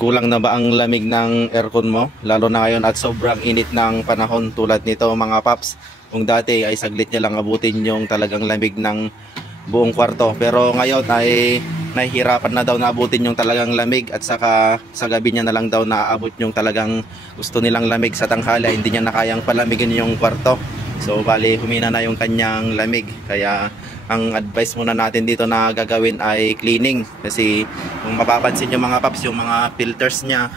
Kulang na ba ang lamig ng aircon mo? Lalo na ngayon at sobrang init ng panahon tulad nito mga paps. Kung dati ay saglit niya lang abutin yung talagang lamig ng buong kwarto. Pero ngayon ay nahihirapan na daw na abutin yung talagang lamig at saka sa gabi niya na lang daw naaabot yung talagang gusto nilang lamig sa tanghali. Hindi niya na kayang palamigin yung kwarto. So bali humina na yung kanyang lamig. Kaya ang advice muna natin dito na gagawin ay cleaning. Kasi kung mapapansin yung mga paps, yung mga filters niya,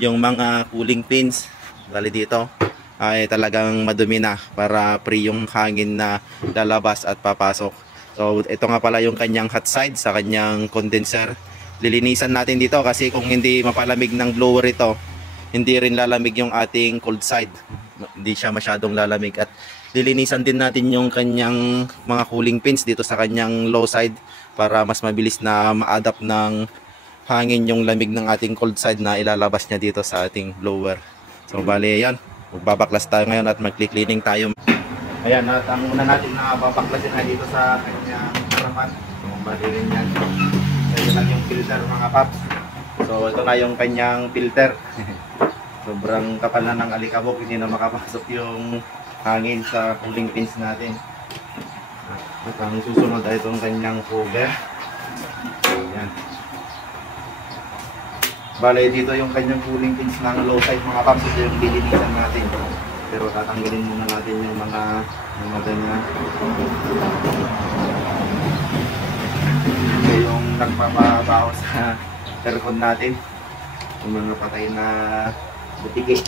yung mga cooling pins, bali dito ay talagang madumi na para free yung hangin na lalabas at papasok. So ito nga pala yung kanyang hot side sa kanyang condenser. Lilinisan natin dito kasi kung hindi mapalamig ng blower ito, hindi rin lalamig yung ating cold side. Hindi siya masyadong lalamig. At lilinisan din natin yung kanyang mga cooling pins dito sa kanyang low side para mas mabilis na ma-adapt ng hangin yung lamig ng ating cold side na ilalabas niya dito sa ating blower. So bali yan, magbabaklas tayo ngayon at mag-cleaning tayo. Ayan, at ang una natin na babaklasin ay dito sa kanyang harapan. So bali rin yan. Ito lang yung filter mga paps. So ito na yung kanyang filter. Sobrang kapal na ng alikabok, hindi na makapasok yung hangin sa cooling pins natin. At ang susunod ay itong kanyang cover. Ayan. Bale, dito yung kanyang cooling pins ng low side mga paps. Ito yung lilinisan natin. Pero tatanggalin muna natin yung mga ganyan. Ito yung nagpapabaho sa aircon natin. Yung mga patay na butiki.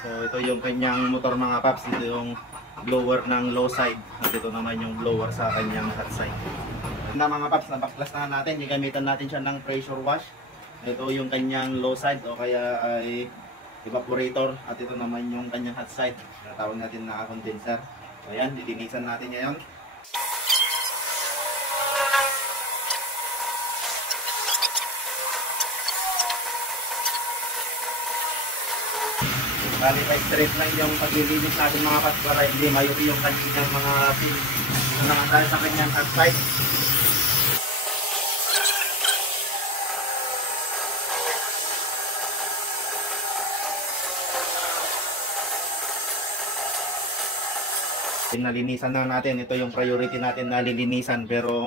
So ito yung kanyang motor mga paps, ito yung blower ng low side at ito naman yung blower sa kanyang hot side. Na mga paps, nabaklas na natin, gagamitan natin siya ng pressure wash. Ito yung kanyang low side o kaya ay evaporator at ito naman yung kanyang hot side, natawag natin na condenser. So ayan, lilinisan natin ngayon. Bali, straight lang yung paglilinis natin mga paps para hindi mayupi yung kanyang mga pins na nakasal sa kanyang hot side. Nalinisan na natin, ito yung priority natin na lilinisan, pero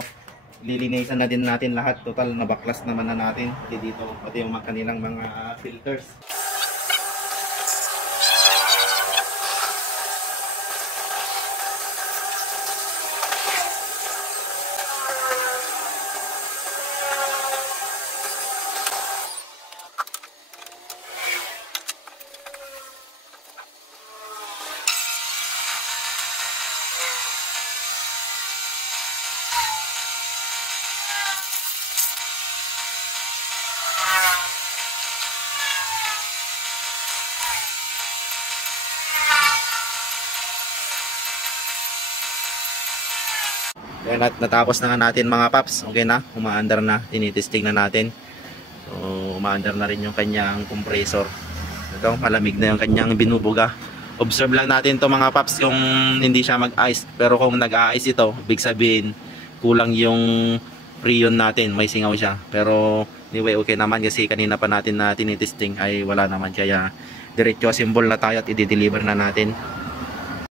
lilinisan na din natin lahat. Total nabaklas naman na natin pati dito, pati yung kanilang mga filters. Ayan, at natapos na nga natin mga paps. Okay na, umaandar na, tinitesting na natin. So umaandar na rin yung kanyang compressor. Ito, malamig na yung kanyang binubuga. Observe lang natin to mga paps kung hindi siya mag-ice. Pero kung nag-ice ito, big sabihin kulang yung freon natin, may singaw siya. Pero anyway, okay naman kasi kanina pa natin na tinitesting ay wala naman. Kaya diretso symbol na tayo at i-deliver na natin.